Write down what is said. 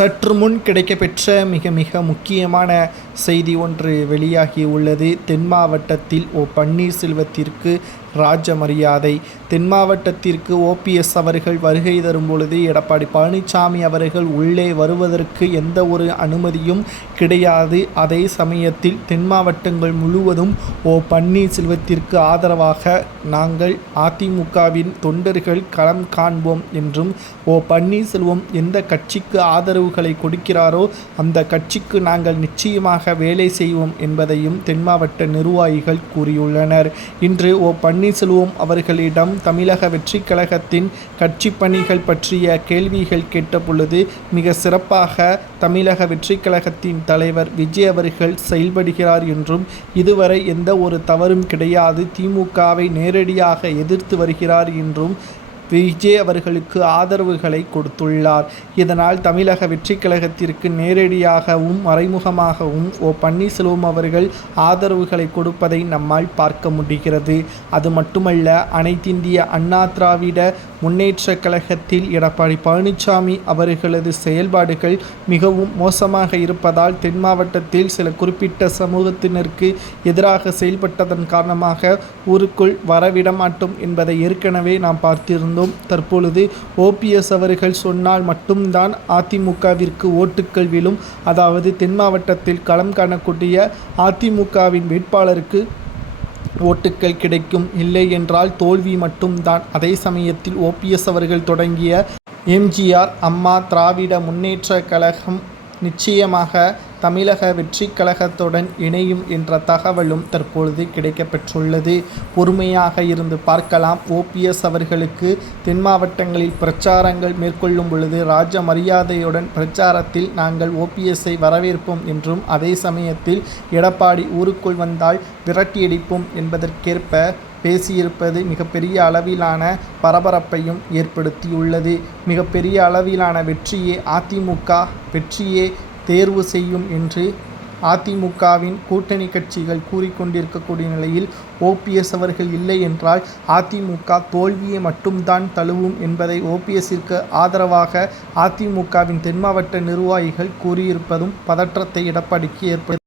சற்று முன் கிடைக்கப்பெற்ற மிக மிக முக்கியமான செய்தி ஒன்று வெளியாகி உள்ளது. தென் மாவட்டத்தில் ஓ பன்னீர்செல்வத்திற்கு ராஜ மரியாதை தென் மாவட்டத்திற்கு ஓபிஎஸ் அவர்கள் வருகை தரும் பொழுது எடப்பாடி பழனிசாமி அவர்கள் உள்ளே வருவதற்கு எந்த ஒரு அனுமதியும் கிடையாது. அதே சமயத்தில் தென் மாவட்டங்கள் முழுவதும் ஓ பன்னீர்செல்வத்திற்கு ஆதரவாக நாங்கள் அதிமுகவின் தொண்டர்கள் களம் காண்போம் என்றும் ஓ பன்னீர்செல்வம் எந்த கட்சிக்கு ஆதரவுகளை கொடுக்கிறாரோ அந்த கட்சிக்கு நாங்கள் நிச்சயமாக வேலை செய்வோம் என்பதையும் தென் மாவட்ட நிர்வாகிகள் கூறியுள்ளனர். இன்று ஓ பன்னீர்செல்வம் அவர்களிடம். தமிழக வெற்றிக் கழகத்தின் கட்சி பணிகள் பற்றிய கேள்விகள் கேட்டபொழுது மிக சிறப்பாக தமிழக வெற்றிக் கழகத்தின் தலைவர் விஜய் அவர்கள் செயல்படுகிறார் என்றும் இதுவரை எந்த ஒரு தவறும் கிடையாது. திமுகவை நேரடியாக எதிர்த்து வருகிறார் என்றும் விஜய் அவர்களுக்கு ஆதரவுகளை கொடுத்துள்ளார். இதனால் தமிழக வெற்றி கழகத்திற்கு நேரடியாகவும் மறைமுகமாகவும் ஓ பன்னீர்செல்வம் அவர்கள் ஆதரவுகளை கொடுப்பதை நம்மால் பார்க்க முடிகிறது. அது மட்டுமல்ல அனைத்திந்திய அண்ணா திராவிட முன்னேற்ற கழகத்தில் எடப்பாடி பழனிசாமி அவர்களது செயல்பாடுகள் மிகவும் மோசமாக இருப்பதால் தென் மாவட்டத்தில் சில குறிப்பிட்ட சமூகத்தினருக்கு எதிராக செயல்பட்டதன் காரணமாக ஊருக்குள் வரவிட மாட்டோம் என்பதை ஏற்கனவே நாம் பார்த்திருந்தோம். தற்பொழுது ஓபிஎஸ் அவர்கள் சொன்னால் மட்டும்தான் அதிமுகவிற்கு ஓட்டுக்கள் விழும். அதாவது தென் மாவட்டத்தில் களம் காணக்கூடிய அதிமுகவின் வேட்பாளருக்கு ஓட்டுக்கள் கிடைக்கும். இல்லை என்றால் தோல்வி மட்டும்தான் அதே சமயத்தில் ஓபிஎஸ் அவர்கள் தொடங்கிய எம்ஜிஆர் அம்மா திராவிட முன்னேற்ற கழகம் நிச்சயமாக தமிழக வெற்றிக் கழகத்துடன் இணையும் என்ற தகவலும் தற்பொழுது கிடைக்கப்பெற்றுள்ளது. பொறுமையாக இருந்து பார்க்கலாம். ஓபிஎஸ் அவர்களுக்கு தென் மாவட்டங்களில் பிரச்சாரங்கள் மேற்கொள்ளும் பொழுது ராஜ மரியாதையுடன் பிரச்சாரத்தில் நாங்கள் ஓபிஎஸ்ஐ வரவேற்போம் என்றும் அதே சமயத்தில் எடப்பாடி ஊருக்குள் வந்தால் விரட்டியடிப்போம் என்பதற்கேற்ப பேசியிருப்பது மிகப்பெரிய அளவிலான பரபரப்பையும் ஏற்படுத்தியுள்ளது. மிகப்பெரிய அளவிலான வெற்றியே அதிமுக வெற்றியே தேர்வு செய்யும் என்று அதிமுகவின் கூட்டணி கட்சிகள் கூறிக்கொண்டிருக்கக்கூடிய நிலையில் ஓபிஎஸ் அவர்கள் இல்லை என்றால் அதிமுக தோல்வியை மட்டும்தான் தழுவும் என்பதை ஓபிஎஸ்ஸிற்கு ஆதரவாக அதிமுகவின் தென் மாவட்ட நிர்வாகிகள் கூறியிருப்பதும் பதற்றத்தை எடப்பாடிக்கு ஏற்படுத்தி